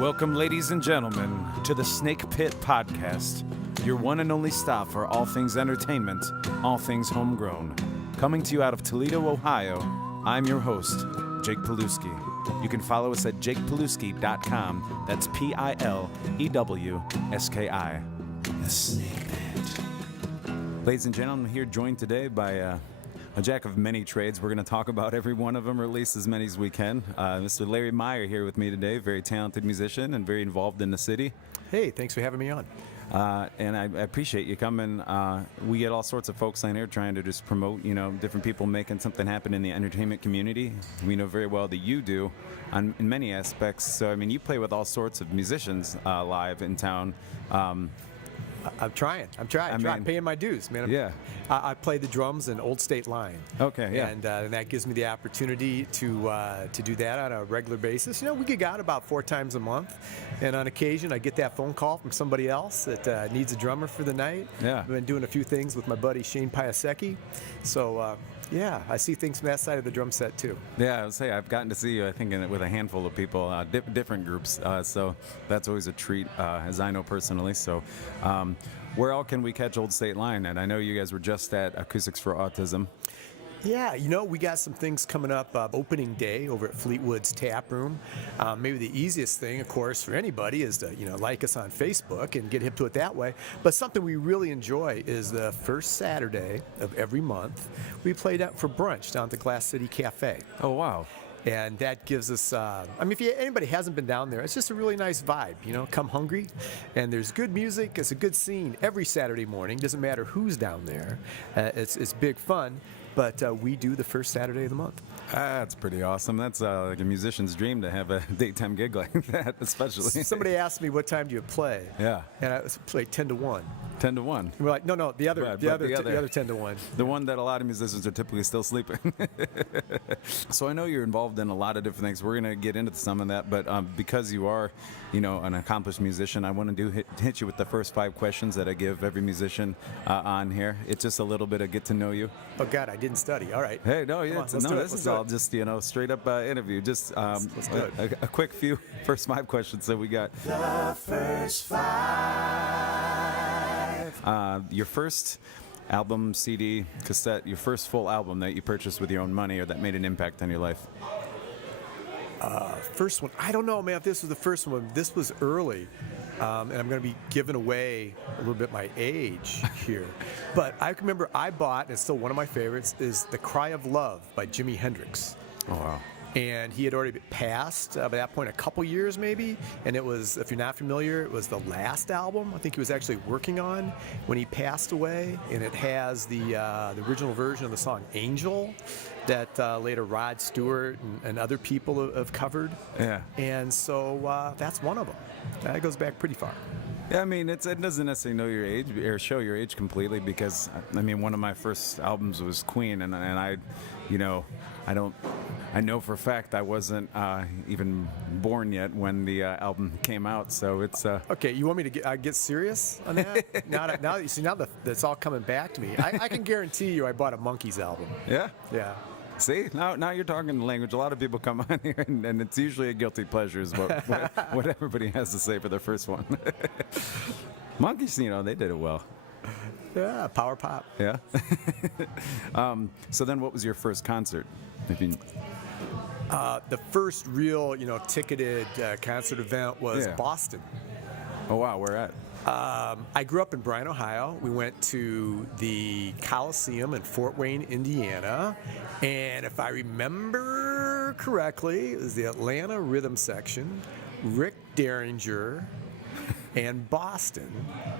Welcome, ladies and gentlemen, to the Snake Pit Podcast, your one and only stop for all things entertainment, all things homegrown. Coming to you out of Toledo, Ohio, I'm your host, Jake Pilewski. You can follow us at jakepilewski.com. That's Pilewski. The Snake Pit. Ladies and gentlemen, I'm here joined today by a jack of many trades. We're going to talk about every one of them, or at least as many as we can. Mr. Larry Meyer here with me today, very talented musician and very involved in the city. Hey, thanks for having me on. And I appreciate you coming. We get all sorts of folks on here trying to just promote, different people making something happen in the entertainment community. We know very well that you do in many aspects. So, you play with all sorts of musicians live in town. I'm trying, paying my dues, man. Yeah. I play the drums in Old State Line. Okay, yeah. And that gives me the opportunity to do that on a regular basis. We gig out about 4 times a month, and on occasion I get that phone call from somebody else that needs a drummer for the night. Yeah. I've been doing a few things with my buddy Jake Pilewski. So, yeah, I see things from that side of the drum set too. Yeah, I would say I've gotten to see you, I think, with a handful of people, different groups. So that's always a treat, as I know personally. So where all can we catch Old State Line? And I know you guys were just at Acoustics for Autism. Yeah, we got some things coming up. Opening day over at Fleetwood's Tap Room. Maybe the easiest thing, of course, for anybody is to like us on Facebook and get hip to it that way. But something we really enjoy is the first Saturday of every month we play down for brunch down at the Glass City Cafe. Oh, wow. And that gives us, if anybody hasn't been down there, it's just a really nice vibe, come hungry. And there's good music, it's a good scene every Saturday morning, doesn't matter who's down there. It's big fun, but we do the first Saturday of the month. That's pretty awesome. That's like a musician's dream to have a daytime gig like that, especially. Somebody asked me, what time do you play? Yeah. And I play 10 to 1. 10 to 1. We're like, no, the other 10 to 1. The one that a lot of musicians are typically still sleeping. So I know you're involved in a lot of different things. We're going to get into some of that, but because you are, an accomplished musician, I want to hit you with the first 5 questions that I give every musician on here. It's just a little bit of get to know you. Oh God, I didn't study. All right. Hey, no, yeah, this is all just straight up interview. Just let's do it. A quick first 5 questions that we got. The first 5. Your first album, CD, cassette, your first full album that you purchased with your own money or that made an impact on your life? First one, I don't know, man, if this was the first one. This was early, and I'm going to be giving away a little bit my age here. But I remember I bought, and it's still one of my favorites, is The Cry of Love by Jimi Hendrix. Oh, wow. And he had already passed by that point a couple years maybe, and it was, if you're not familiar, it was the last album I think he was actually working on when he passed away, and it has the original version of the song Angel that later Rod Stewart and other people have covered. Yeah. And so that's one of them. That goes back pretty far. Yeah, it doesn't necessarily know your age or show your age completely because, one of my first albums was Queen, and I know for a fact I wasn't even born yet when the album came out, so it's... Okay, you want me to get serious on that? now that that's all coming back to me. I can guarantee you I bought a Monkees album. Yeah? Yeah. See, now you're talking the language. A lot of people come on here, and it's usually a guilty pleasure is what everybody has to say for their first one. Monkees, they did it well. Yeah, power pop. Yeah. So then what was your first concert? The first real, ticketed concert event was Boston. Oh, wow. Where at? I grew up in Bryan, Ohio. We went to the Coliseum in Fort Wayne, Indiana. And if I remember correctly, it was the Atlanta Rhythm Section, Rick Derringer, and Boston.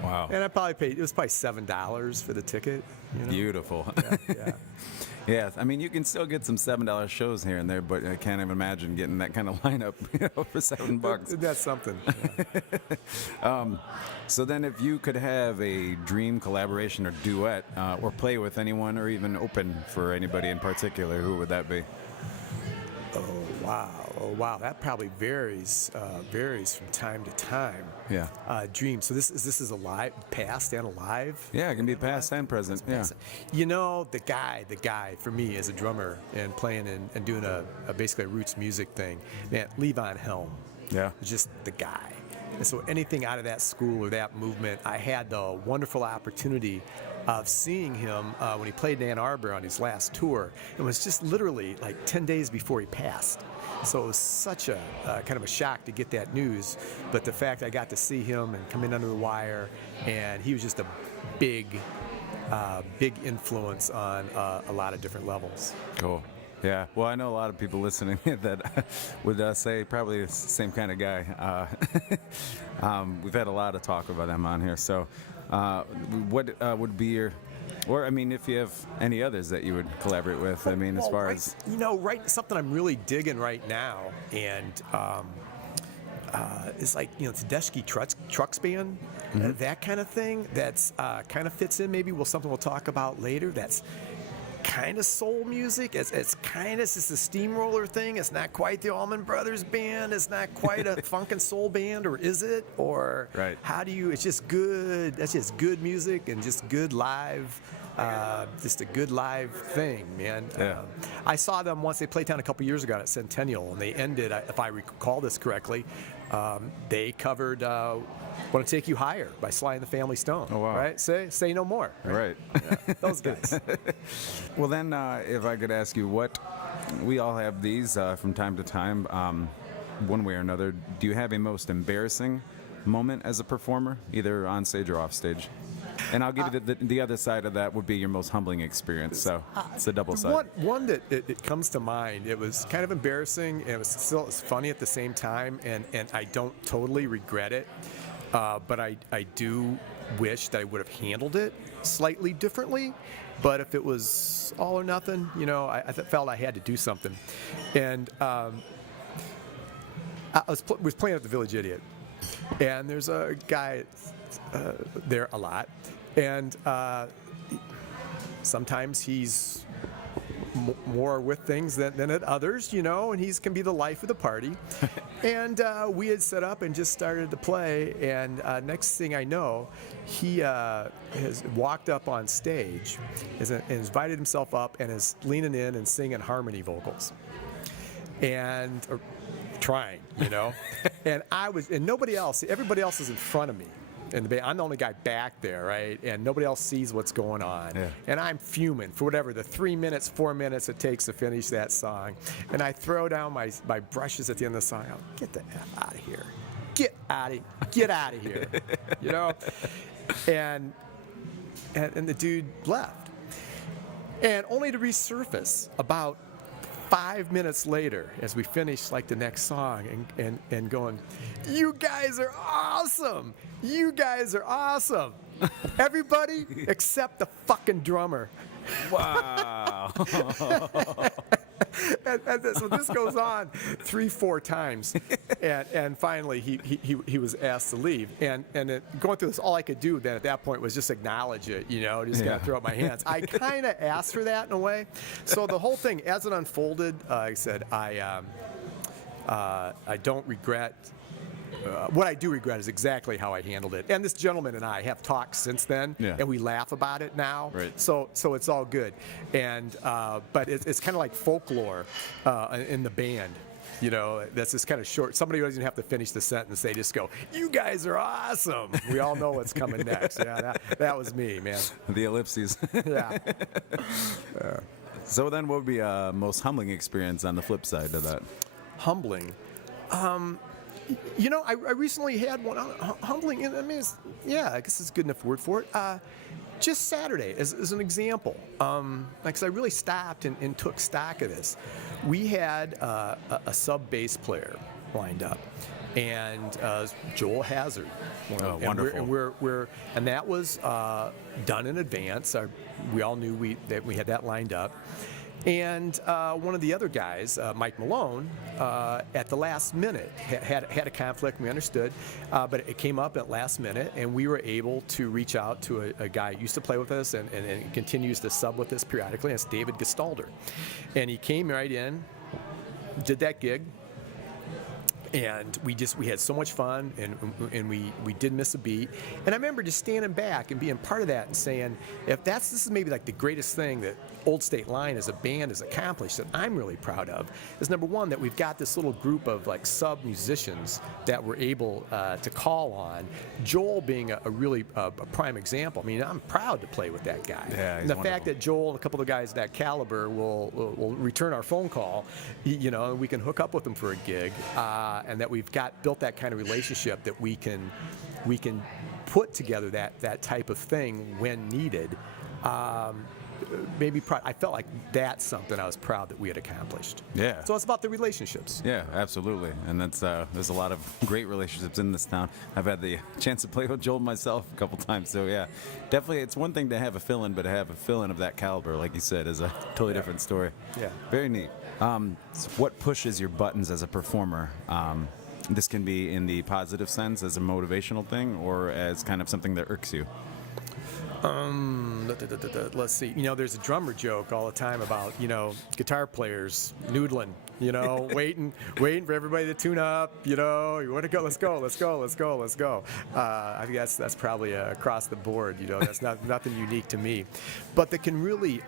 Wow. And it was probably $7 for the ticket. Beautiful. Yeah. Yeah, you can still get some $7 shows here and there, but I can't even imagine getting that kind of lineup for $7. That's something. Yeah. So then if you could have a dream collaboration or duet or play with anyone or even open for anybody in particular, who would that be? Oh, wow. That probably varies from time to time. Yeah. Dream. So this is a live, past and alive? Yeah, it can be past and present. Yeah. The guy for me as a drummer and playing and doing basically a roots music thing, man, Levon Helm. Yeah. just the guy. And so anything out of that school or that movement, I had the wonderful opportunity of seeing him when he played in Ann Arbor on his last tour. It was just literally like 10 days before he passed. So it was such a kind of a shock to get that news. But the fact I got to see him and come in under the wire, and he was just a big influence on a lot of different levels. Cool. Yeah. Well, I know a lot of people listening that would say probably the same kind of guy. We've had a lot of talk about him on here. So what would be your, or I mean, if you have any others that you would collaborate with, I mean, as far as... something I'm really digging right now, and it's like, Tedeschi Trucks Band, that kind of thing. That's kind of fits in maybe with something we'll talk about later. That's kind of soul music. It's a steamroller thing. It's not quite the Allman Brothers Band. It's not quite a funk and soul band, or is it? Or right. How do you? It's just good. That's just good music and just good live. Just a good live thing, man. Yeah. I saw them once. They played down a couple years ago at Centennial, and they ended, if I recall this correctly, they covered "Want to Take You Higher" by Sly and the Family Stone. Oh, wow. Right? Say no more. Right. Yeah, those guys. Well, then, if I could ask you, what we all have these from time to time, one way or another. Do you have a most embarrassing moment as a performer, either on stage or off stage? And I'll give you the other side of that would be your most humbling experience. So it's a double side. One that it comes to mind. It was kind of embarrassing, and it's funny at the same time, and I don't totally regret it. But I do wish that I would have handled it slightly differently. But if it was all or nothing, I felt I had to do something. And I was playing at the Village Idiot, and there's a guy there a lot, and sometimes he's more with things than at others, and he can be the life of the party. And we had set up and just started to play, and next thing I know, he has walked up on stage, has invited himself up, and is leaning in and singing harmony vocals, and trying, and nobody else, everybody else is in front of me. And I'm the only guy back there, right? And nobody else sees what's going on. Yeah. And I'm fuming for whatever the 3 minutes, 4 minutes it takes to finish that song. And I throw down my brushes at the end of the song. I'll get the F out of here. Get out of here. And the dude left. And only to resurface about 5 minutes later, as we finished like the next song, and going, "You guys are awesome! You guys are awesome! Everybody except the fucking drummer." Wow. and so this goes on 3-4 times, and finally he was asked to leave, and going through this, all I could do then at that point was just acknowledge it, just kind of throw up my hands. I kind of asked for that in a way. So the whole thing, as it unfolded, I said I don't regret. What I do regret is exactly how I handled it. And this gentleman and I have talked since then, and we laugh about it now. Right. So it's all good. And but it's kind of like folklore in the band. That's just kind of short. Somebody doesn't even have to finish the sentence. They just go, "You guys are awesome." We all know what's coming next. Yeah, that was me, man. The ellipses. Yeah. So then what would be a most humbling experience on the flip side of that? Humbling. I recently had one humbling. I mean, I guess it's a good enough word for it. Just Saturday, as an example, because I really stopped and took stock of this. We had a sub bass player lined up, and Joel Hazard. Oh, wonderful! And that was done in advance. We all knew that we had that lined up. And one of the other guys, Mike Malone, at the last minute had a conflict. We understood, but it came up at last minute, and we were able to reach out to a guy who used to play with us and continues to sub with us periodically. And it's David Gestalder, and he came right in, did that gig, And we had so much fun, and we didn't miss a beat. And I remember just standing back and being part of that and saying, if this is maybe like the greatest thing that Old State Line as a band has accomplished that I'm really proud of, is number one, that we've got this little group of like sub musicians that we're able to call on. Joel being a really a prime example. I mean, I'm proud to play with that guy. Yeah, and the fact that Joel and a couple of guys of that caliber will return our phone call, and we can hook up with them for a gig. And that we've built that kind of relationship that we can put together that type of thing when needed. I felt like that's something I was proud that we had accomplished. Yeah. So it's about the relationships. Yeah, absolutely. And that's there's a lot of great relationships in this town. I've had the chance to play with Joel myself a couple times. So yeah, definitely it's one thing to have a fill-in, but to have a fill-in of that caliber, like you said, is a totally different story. Yeah. Very neat. So what pushes your buttons as a performer? This can be in the positive sense as a motivational thing or as kind of something that irks you. Let's see. There's a drummer joke all the time about, guitar players noodling, waiting for everybody to tune up, you want to go, let's go. I think that's probably across the board, that's nothing unique to me. But that can really,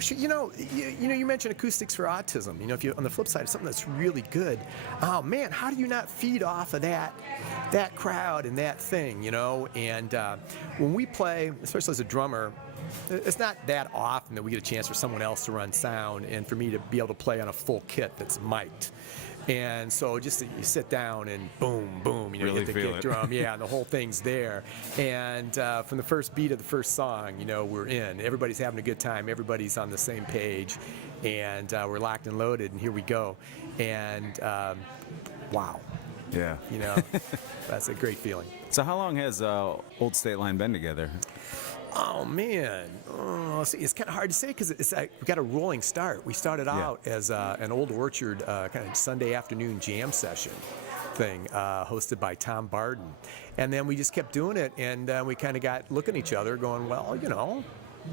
you mentioned acoustics for autism. If you on the flip side, something that's really good. Oh man, how do you not feed off of that crowd and that thing? And when we play, especially as a drummer, it's not that often that we get a chance for someone else to run sound and for me to be able to play on a full kit that's mic'd. And so just you sit down and boom, boom, you really get the kick drum, and the whole thing's there. And from the first beat of the first song, we're in. Everybody's having a good time. Everybody's on the same page, and we're locked and loaded. And here we go. And wow. Yeah. That's a great feeling. So how long has Old State Line been together? Oh man, see, it's kind of hard to say because it's like we got a rolling start. We started out as an Old Orchard kind of Sunday afternoon jam session thing hosted by Tom Barden, and then we just kept doing it, and we kind of got looking at each other, going, well,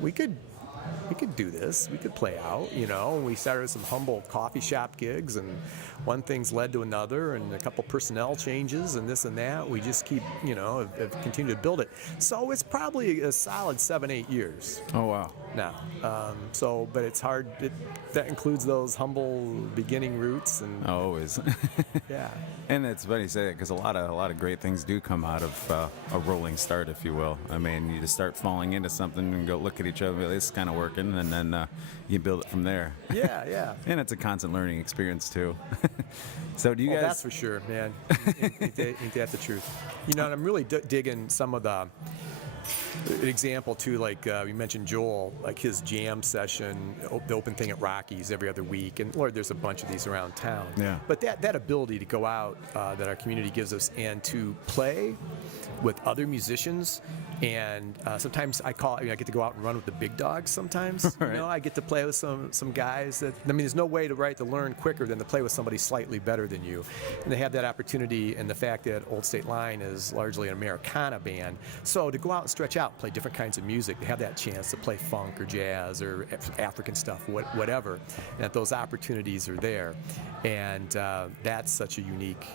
we could do this. We could play out, and we started some humble coffee shop gigs, and one thing's led to another, and a couple personnel changes and this and that. We just keep, have continued to build it. So it's probably a solid 7-8 years. Oh, wow. Now. But it's hard. That includes those humble beginning roots. And always. Yeah. And it's funny you say that because a lot of great things do come out of a rolling start, if you will. I mean, you just start falling into something and go look at each other, and be like, this is kind of working, and then you build it from there. Yeah. And it's a constant learning experience too. So do you guys? That's for sure, man. Ain't that the truth? And I'm really digging some of the. An example too, like you mentioned Joel, like his jam session, the open thing at Rockies every other week, and Lord, there's a bunch of these around town. Yeah. But that ability to go out that our community gives us and to play with other musicians, and sometimes I get to go out and run with the big dogs. Sometimes, right. I get to play with some guys that there's no way to learn quicker than to play with somebody slightly better than you, and they have that opportunity. And the fact that Old State Line is largely an Americana band, so to go out and stretch out, play different kinds of music, to have that chance to play funk or jazz or African stuff, whatever, and that those opportunities are there, and that's such a unique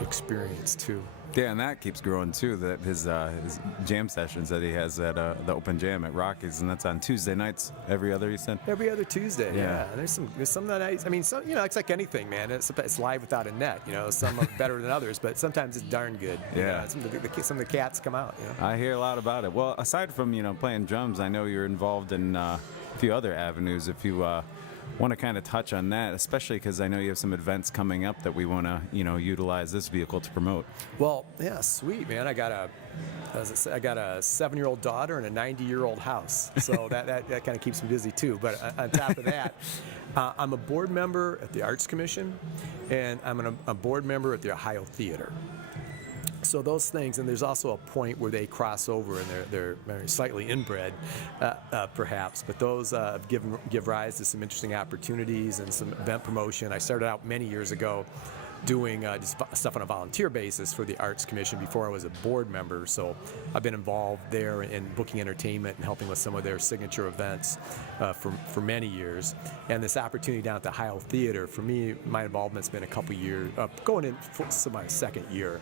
experience too. Yeah, and that keeps growing too. That his jam sessions that he has at the Open Jam at Rockies, and that's on Tuesday nights. Every other, you said. Every other Tuesday. Yeah. And there's some nights. I mean, some it's like anything, man. It's live without a net. Some are better than others, but sometimes it's darn good. Yeah. Some of the cats come out. I hear a lot about it. Well, aside from playing drums, I know you're involved in a few other avenues. If you want to kind of touch on that, especially because I know you have some events coming up that we want to utilize this vehicle to promote. Well, yeah, sweet, man. I got a 7-year-old daughter and a 90-year-old house, so that kind of keeps me busy too. But on top of that, I'm a board member at the Arts Commission, and I'm a board member at the Ohio Theater. So those things, and there's also a point where they cross over, and they're slightly inbred, perhaps. But those give rise to some interesting opportunities and some event promotion. I started out many years ago doing just stuff on a volunteer basis for the Arts Commission before I was a board member. So I've been involved there in booking entertainment and helping with some of their signature events for many years. And this opportunity down at the Ohio Theater, for me, my involvement's been a couple years, going in for my second year,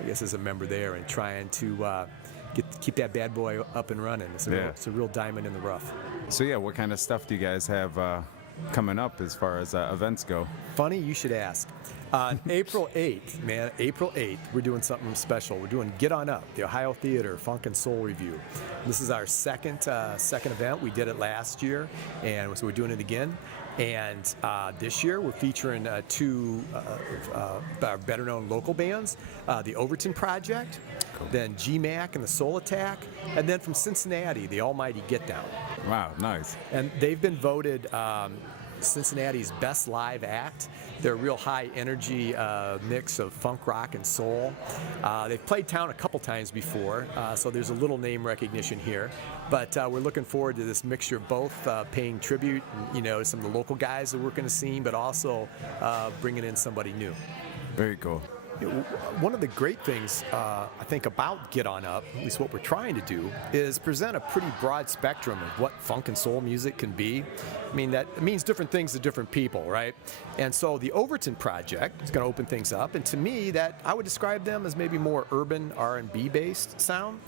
I guess, as a member there, and trying to keep that bad boy up and running. It's a real diamond in the rough. So yeah, what kind of stuff do you guys have coming up as far as events go? Funny you should ask. April 8th, we're doing something special. We're doing Get On Up, the Ohio Theater Funk and Soul Review. This is our second event. We did it last year, and so we're doing it again. And this year we're featuring two better-known local bands, the Overton Project, then GMAC and the Soul Attack, and then from Cincinnati, the Almighty Get Down. Wow, nice. And they've been voted Cincinnati's best live act. They're a real high energy mix of funk, rock, and soul. They've played town a couple times before, so there's a little name recognition here. But we're looking forward to this mixture of both paying tribute, to some of the local guys that work in the scene, but also bringing in somebody new. Very cool. One of the great things I think about Get On Up, at least what we're trying to do, is present a pretty broad spectrum of what funk and soul music can be. I mean, that means different things to different people, right? And so the Overton Project is going to open things up, and to me, that I would describe them as maybe more urban R&B based sound.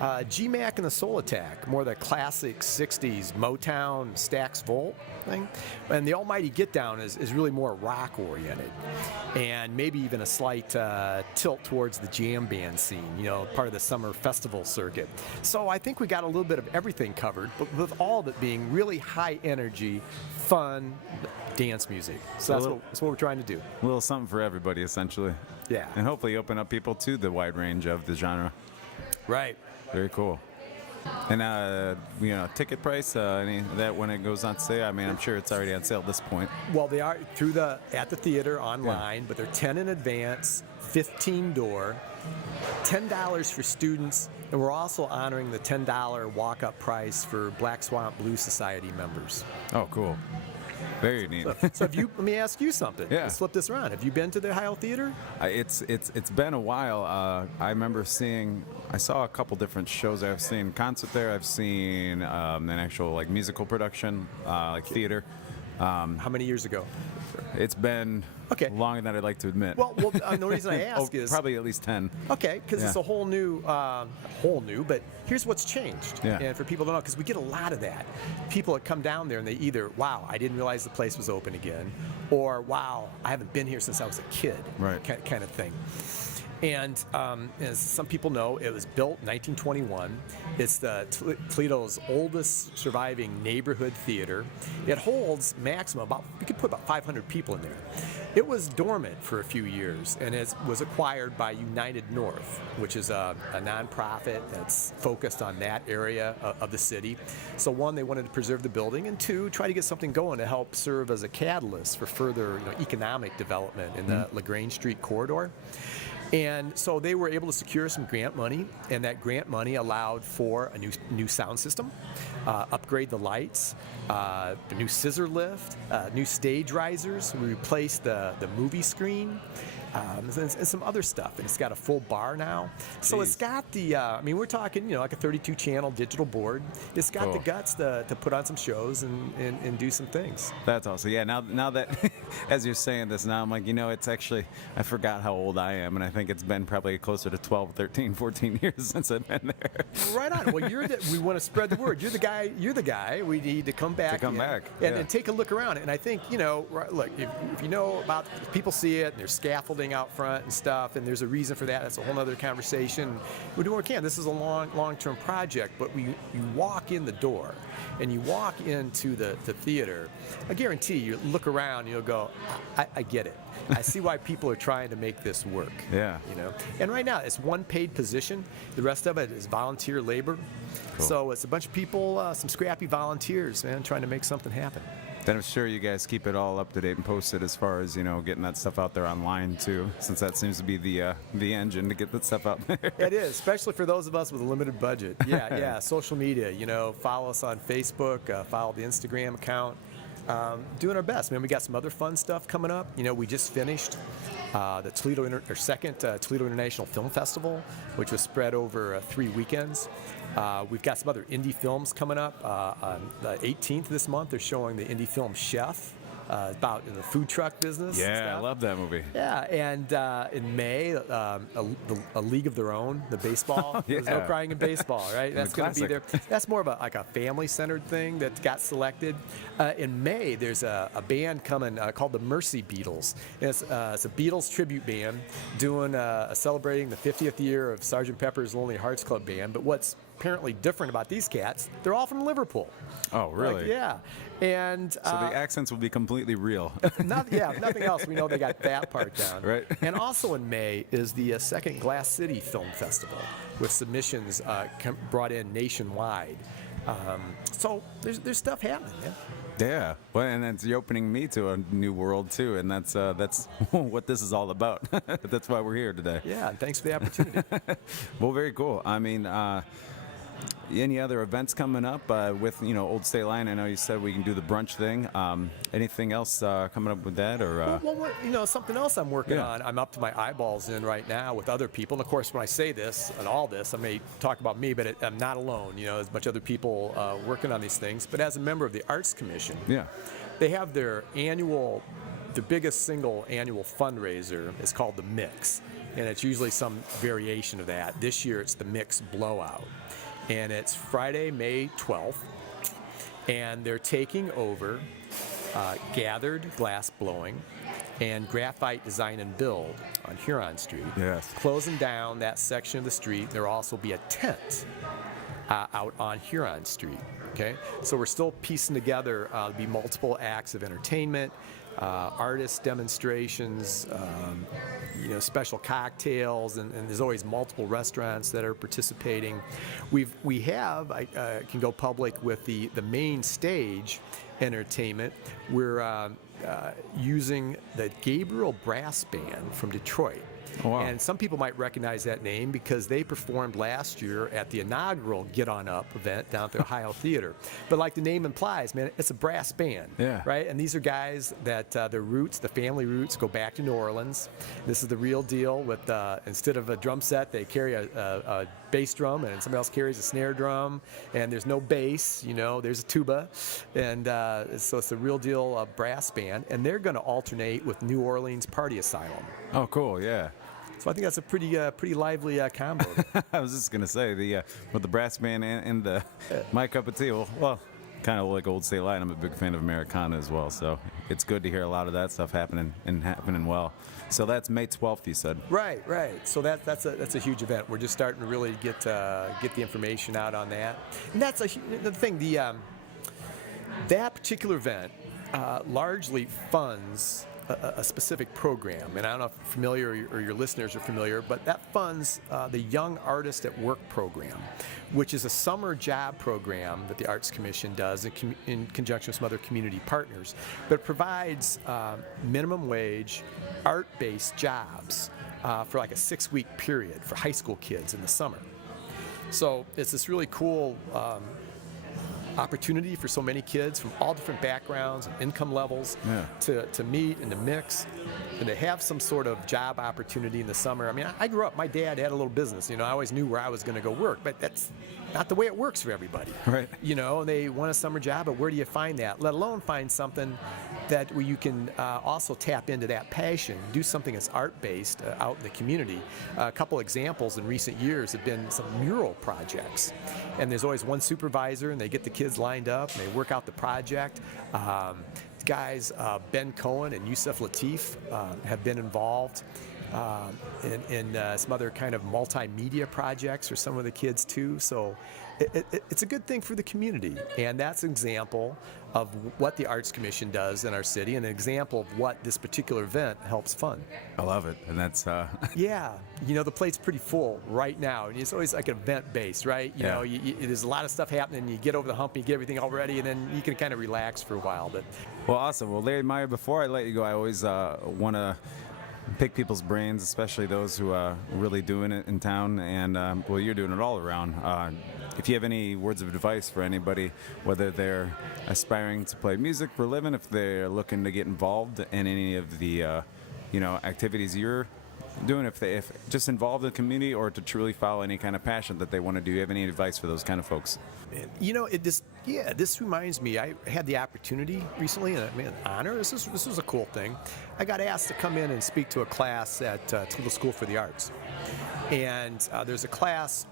GMAC and the Soul Attack, more the classic 60s Motown Stax Volt thing. And the Almighty Get Down is really more rock oriented, and maybe even a slight tilt towards the jam band scene, part of the summer festival circuit. So I think we got a little bit of everything covered, but with all of it being really high energy, fun dance music. So that's what we're trying to do. A little something for everybody, essentially. Yeah. And hopefully open up people to the wide range of the genre. Right. Very cool. And ticket price, any of that when it goes on sale? I mean, I'm sure it's already on sale at this point. Well, they are at the theater online, but they're 10 in advance, 15 door, $10 for students, and we're also honoring the $10 walk-up price for Black Swamp Blues Society members. Oh, cool. Very neat. So let me ask you something. Yeah. Let's flip this around. Have you been to the Ohio Theater? It's been a while. I remember I saw a couple different shows. I've seen concert there. I've seen an actual musical production, theater. How many years ago? It's been longer than I'd like to admit. Well, the reason I ask is probably at least 10. Okay, because it's a whole new, but here's what's changed. Yeah. And for people to know, because we get a lot of that. People that come down there and they either, wow, I didn't realize the place was open again, or wow, I haven't been here since I was a kid, right? Kind of thing. And as some people know, it was built in 1921. It's the Toledo's oldest surviving neighborhood theater. It holds maximum we could put about 500 people in there. It was dormant for a few years, and it was acquired by United North, which is a nonprofit that's focused on that area of the city. So one, they wanted to preserve the building, and two, try to get something going to help serve as a catalyst for further economic development in the LaGrange Street corridor. And so they were able to secure some grant money, and that grant money allowed for a new sound system, upgrade the lights, a new scissor lift, new stage risers. We replaced the movie screen, and some other stuff. And it's got a full bar now. So It's got the, we're talking, like a 32-channel digital board. It's got the guts to put on some shows and do some things. That's awesome. Yeah, now that, as you're saying this now, I'm like, it's actually, I forgot how old I am, and I think it's been probably closer to 12, 13, 14 years since I've been there. Right on. Well, we want to spread the word. You're the guy. We need to come back. And take a look around. And I think, look, if you know about, people see it, and there's scaffolding out front and stuff, and there's a reason for that. That's a whole other conversation. We're doing what we can. This is a long-term project, but you walk in the door, and you walk into the theater, I guarantee you look around, you'll go, I get it. I see why people are trying to make this work. Yeah. And right now it's one paid position. The rest of it is volunteer labor. Cool. So it's a bunch of people, some scrappy volunteers, man, trying to make something happen. Then I'm sure you guys keep it all up to date and posted as far as getting that stuff out there online too, since that seems to be the engine to get that stuff out there. It is, especially for those of us with a limited budget. Yeah. Social media. Follow us on Facebook. Follow the Instagram account. Doing our best, man. We got some other fun stuff coming up. We just finished the second Toledo International Film Festival, which was spread over 3 weekends. We've got some other indie films coming up. On the 18th of this month, they're showing the indie film Chef. About in the food truck business. Yeah, I love that movie. Yeah, and in May, a League of Their Own, the baseball. Yeah. There's no crying in baseball, right? That's going to be there. Classic. That's more of a family-centered thing that got selected. In May, there's a band coming called the Mercy Beatles. And it's a Beatles tribute band doing celebrating the 50th year of Sgt. Pepper's Lonely Hearts Club Band. But what's apparently different about these cats, they're all from Liverpool. Oh, really? Yeah. And so the accents will be completely real. Nothing else. We know they got that part down. Right. And also in May is the second Glass City Film Festival, with submissions brought in nationwide. So there's stuff happening, man. Yeah, well, and it's opening me to a new world too, and that's what this is all about. That's why we're here today. Yeah, and thanks for the opportunity. Well, very cool. I mean, any other events coming up with Old State Line? I know you said we can do the brunch thing. Anything else coming up with that, or? Well, something else I'm working on. I'm up to my eyeballs in right now with other people. And of course, when I say this and all this, I may talk about me, but I'm not alone. There's a bunch of other people working on these things. But as a member of the Arts Commission, they have their biggest single annual fundraiser is called the Mix, and it's usually some variation of that. This year, it's the Mix Blowout. And it's Friday, May 12th, and they're taking over Gathered Glass Blowing and Graphite Design and Build on Huron Street. Yes. Closing down that section of the street. There will also be a tent out on Huron Street. Okay, so we're still piecing together. There'll be multiple acts of entertainment, artist demonstrations, special cocktails, and there's always multiple restaurants that are participating. I can go public with the main stage entertainment. We're using the Gabriel Brass Band from Detroit. Oh, wow. And some people might recognize that name because they performed last year at the inaugural Get On Up event down at the Ohio Theater. But like the name implies, man, it's a brass band, right? And these are guys that their roots, the family roots, go back to New Orleans. This is the real deal. With instead of a drum set, they carry a bass drum, and somebody else carries a snare drum, and there's no bass, there's a tuba, and so it's the real deal brass band, and they're going to alternate with New Orleans Party Asylum. Oh, cool, yeah. So I think that's a pretty lively combo. I was just gonna say with the brass band and the my cup of tea. Well, kind of like Old State Line. I'm a big fan of Americana as well, so it's good to hear a lot of that stuff happening well. So that's May 12th, you said. Right. So that's a huge event. We're just starting to really get the information out on that, and that's the thing. That particular event largely funds a specific program, and I don't know if you're familiar or your listeners are familiar, but that funds the Young Artist at Work program, which is a summer job program that the Arts Commission does in conjunction with some other community partners, but it provides minimum wage art-based jobs for like a 6-week period for high school kids in the summer. So it's this really cool opportunity for so many kids from all different backgrounds and income levels to meet and to mix and to have some sort of job opportunity in the summer. I mean, I grew up, my dad had a little business, I always knew where I was going to go work, but that's not the way it works for everybody. Right. They want a summer job, but where do you find that? Let alone find something where you can also tap into that passion, do something that's art-based out in the community. A couple examples in recent years have been some mural projects, and there's always one supervisor, and they get the kids lined up, and they work out the project. Guys, Ben Cohen and Yusuf Latif have been involved in some other kind of multimedia projects for some of the kids too. So it's a good thing for the community, and that's an example of what the Arts Commission does in our city, and an example of what this particular event helps fund. I love it, and that's yeah, the plate's pretty full right now, and it's always like event-based, right? There's a lot of stuff happening. You get over the hump, you get everything all ready, and then you can kind of relax for a while. But well, awesome. Well, Larry Meyer, before I let you go, I always want to pick people's brains, especially those who are really doing it in town, and you're doing it all around. if you have any words of advice for anybody, whether they're aspiring to play music for a living, if they're looking to get involved in any of the activities you're doing, if just involved in the community, or to truly follow any kind of passion that they want to do, you have any advice for those kind of folks? This reminds me. I had the opportunity recently, and an honor. This was a cool thing. I got asked to come in and speak to a class at Toledo School for the Arts, and there's a class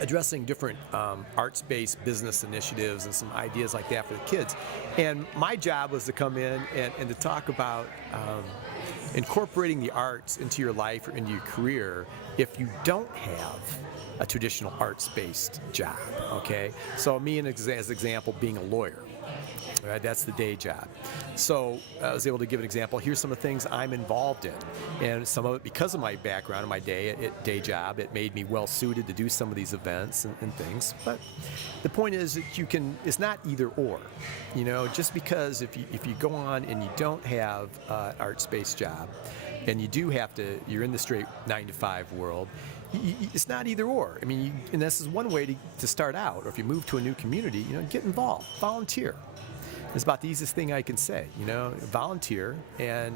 addressing different arts-based business initiatives and some ideas like that for the kids. And my job was to come in and to talk about incorporating the arts into your life or into your career if you don't have a traditional arts-based job, okay? So me, as an example, being a lawyer. Right, that's the day job. So I was able to give an example. Here's some of the things I'm involved in. And some of it, because of my background and my day job, it made me well suited to do some of these events and things. But the point is that it's not either or. Just because if you go on and you don't have an arts-based job, and you're in the straight 9-to-5 world, it's not either or. I mean, and this is one way to start out. Or if you move to a new community, get involved, volunteer. It's about the easiest thing I can say. Volunteer, and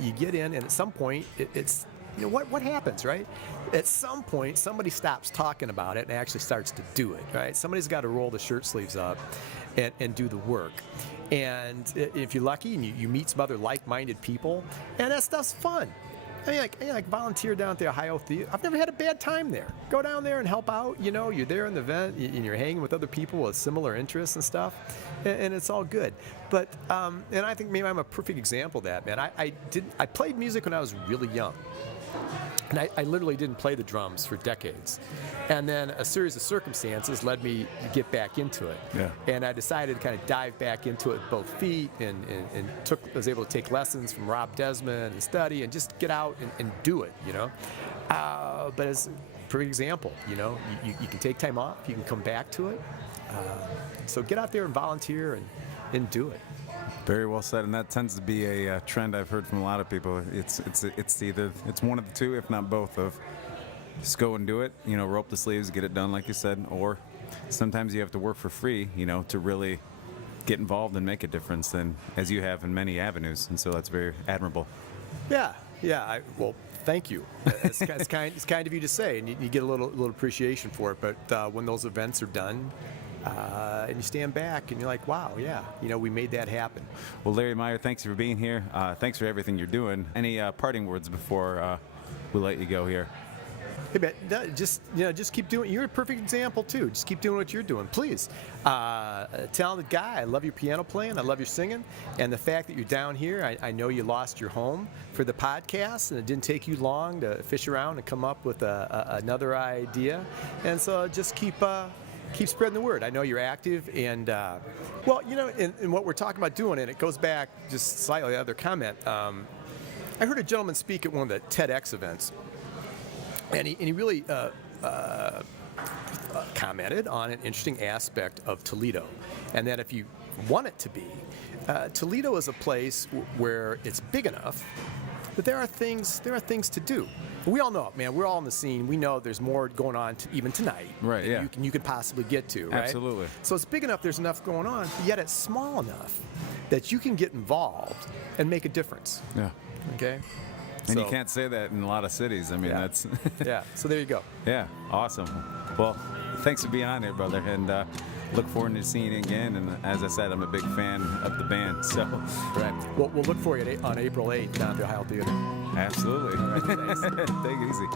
you get in, and at some point, it's what happens, right? At some point, somebody stops talking about it and actually starts to do it, right? Somebody's got to roll the shirt sleeves up and do the work. And if you're lucky, and you meet some other like-minded people, and that stuff's fun. I mean, like volunteer down at the Ohio Theater. I've never had a bad time there. Go down there and help out. You're there in the event, and you're hanging with other people with similar interests and stuff, and it's all good. But and I think maybe I'm a perfect example of that, man. I played music when I was really young. And I literally didn't play the drums for decades. And then a series of circumstances led me to get back into it. Yeah. And I decided to kind of dive back into it with both feet, and was able to take lessons from Rob Desmond and study and just get out and do it, But as a perfect example, you can take time off, you can come back to it. So get out there and volunteer and do it. Very well said, and that tends to be a trend I've heard from a lot of people. It's one of the two, if not both, of just go and do it. Roll up the sleeves, get it done, like you said. Or sometimes you have to work for free, to really get involved and make a difference, and as you have in many avenues. And so that's very admirable. Yeah. Well, thank you. It's kind of you to say, and you get a little appreciation for it. But when those events are done, and you stand back and you're like, wow, yeah, we made that happen. Well, Larry Meyer, thanks for being here. Thanks for everything you're doing. Any parting words before we let you go here? Hey, man, just keep doing. You're a perfect example too. Just keep doing what you're doing, please. Talented guy. I love your piano playing. I love your singing, and the fact that you're down here. I know you lost your home for the podcast, and it didn't take you long to fish around and come up with another idea. And so just keep spreading the word. I know you're active, and in what we're talking about doing, and it goes back just slightly to the other comment. I heard a gentleman speak at one of the TEDx events, and he really commented on an interesting aspect of Toledo, and that if you want it to be, Toledo is a place where it's big enough that there are things to do. We all know it, man. We're all in the scene. We know there's more going on even tonight. Right, yeah. You could possibly get to, right? Absolutely. So it's big enough, there's enough going on, yet it's small enough that you can get involved and make a difference. Yeah. Okay? And you can't say that in a lot of cities. I mean, that's... Yeah, so there you go. Yeah, awesome. Well, thanks for being on here, brother, and look forward to seeing you again. And as I said, I'm a big fan of the band, so... Right. Well, we'll look for you on April 8th down at the Ohio Theater. Absolutely. All right, thanks. Take it easy.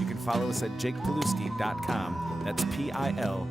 You can follow us at jakepilewski.com. That's Pilewski.